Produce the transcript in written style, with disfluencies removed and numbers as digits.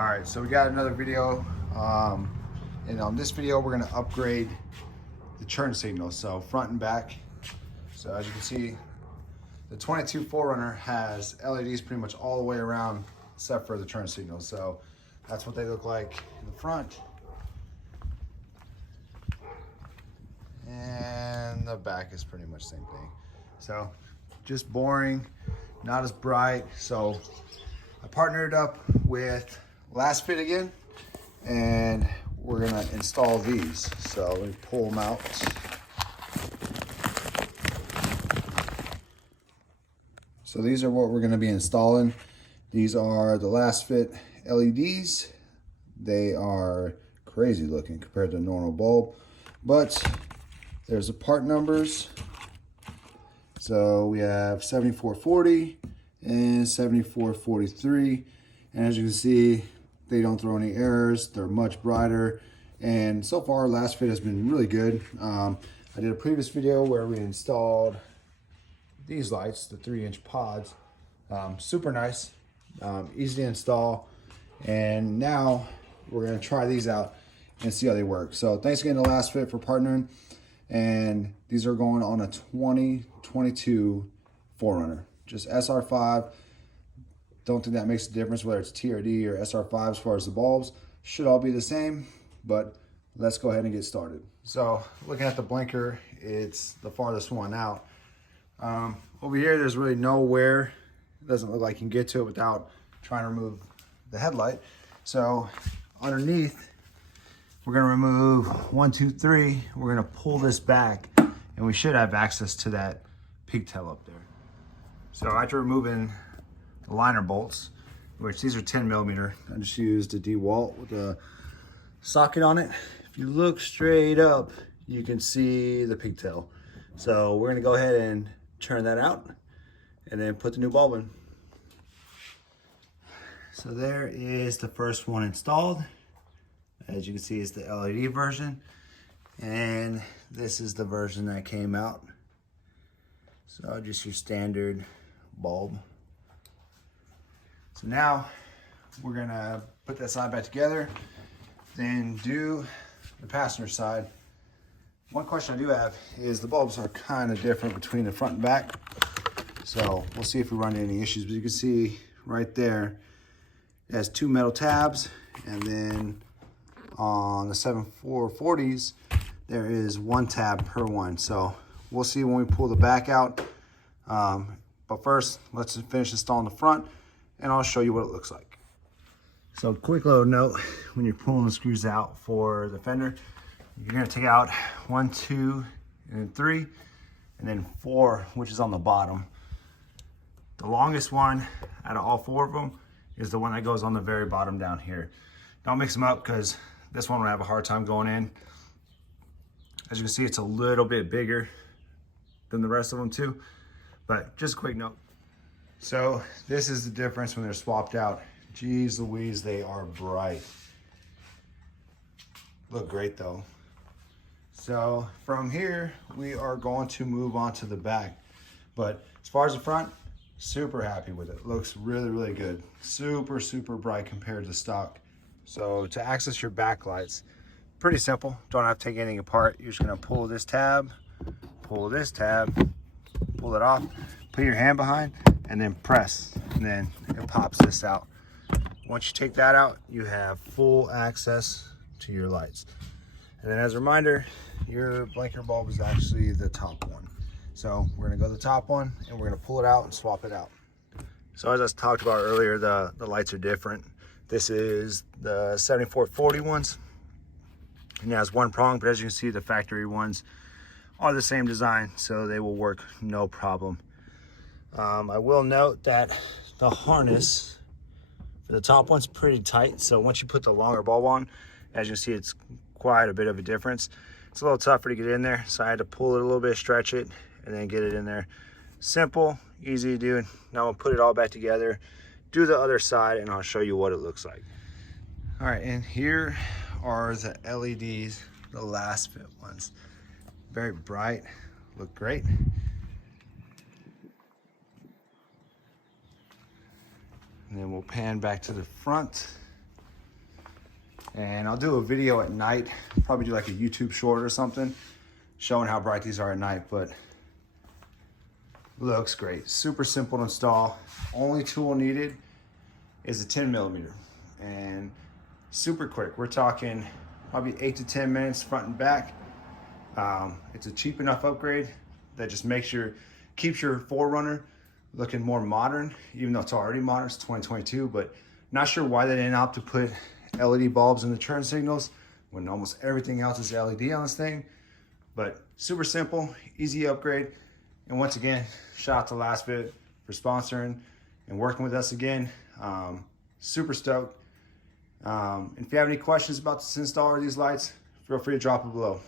All right, so we got another video, and on this video we're gonna upgrade the turn signal, so front and back. So as you can see, the 22 4Runner has LEDs pretty much all the way around except for the turn signal. So that's what they look like in the front. And the back is pretty much the same thing. So just boring, not as bright. So I partnered up with LASFIT again, and we're gonna install these. So let me pull them out. So these are what we're gonna be installing. These are the LASFIT LEDs. They are crazy looking compared to a normal bulb, but there's the part numbers. So we have 7440 and 7443. And as you can see, they don't throw any errors. They're much brighter. And so far, LASFIT has been really good. I did a previous video where we installed these lights, the 3-inch pods. Super nice, easy to install. And now we're gonna try these out and see how they work. So thanks again to LASFIT for partnering. And these are going on a 2022 4Runner, just SR5. Don't think that makes a difference whether it's TRD or SR5 as far as the bulbs. Should all be the same, but let's go ahead and get started. So looking at the blinker, it's the farthest one out. Over here, there's really nowhere. It doesn't look like you can get to it without trying to remove the headlight. So underneath, we're gonna remove 1, 2, 3. We're gonna pull this back, and we should have access to that pigtail up there. So after removing the liner bolts, which these are 10mm, I just used a DeWalt with a socket on it. If you look straight up, you can see the pigtail. So we're gonna go ahead and turn that out and then put the new bulb in. So there is the first one installed. As you can see, it's the LED version, and this is the version that came out. So just your standard bulb. So now we're gonna put that side back together, then do the passenger side. One question I do have is the bulbs are kind of different between the front and back. So we'll see if we run into any issues, but you can see right there, it has 2 metal tabs, and then on the 7440s, there is 1 tab per one. So we'll see when we pull the back out. But first, let's finish installing the front, and I'll show you what it looks like. So quick little note, when you're pulling the screws out for the fender, you're gonna take out 1, 2, and 3, and then 4, which is on the bottom. The longest one out of all 4 of them is the one that goes on the very bottom down here. Don't mix them up because this one will have a hard time going in. As you can see, it's a little bit bigger than the rest of them too, but just a quick note. So this is the difference when they're swapped out. Jeez Louise, they are bright. Look great though. So from here, we are going to move on to the back. But as far as the front, super happy with it. Looks really, really good. Super, super bright compared to stock. So to access your backlights, pretty simple. Don't have to take anything apart. You're just gonna pull this tab, pull it off, put your hand behind, and then press, and then it pops this out. Once you take that out, you have full access to your lights. And then as a reminder, your blinker bulb is actually the top one. So we're gonna go to the top one, and we're gonna pull it out and swap it out. So as I talked about earlier, the lights are different. This is the 7440 ones. And it has 1 prong, but as you can see, the factory ones are the same design, so they will work no problem. I will note that the harness for the top one's pretty tight, so once you put the longer bulb on, as you can see, it's quite a bit of a difference. It's a little tougher to get in there, so I had to pull it a little bit, stretch it, and then get it in there. Simple, easy to do. Now I'll put it all back together, do the other side, and I'll show you what it looks like. All right, and here are the LEDs, the LASFIT ones. Very bright, look great. And then we'll pan back to the front. And I'll do a video at night, probably do like a YouTube short or something, showing how bright these are at night, but looks great. Super simple to install. Only tool needed is a 10mm and super quick. We're talking probably 8 to 10 minutes front and back. It's a cheap enough upgrade that just keeps your 4Runner looking more modern, even though it's already modern. It's 2022, but not sure why they didn't opt to put LED bulbs in the turn signals when almost everything else is LED on this thing. But super simple, easy upgrade. And once again, shout out to LASFIT for sponsoring and working with us again. Super stoked. And if you have any questions about this install or these lights, feel free to drop it below.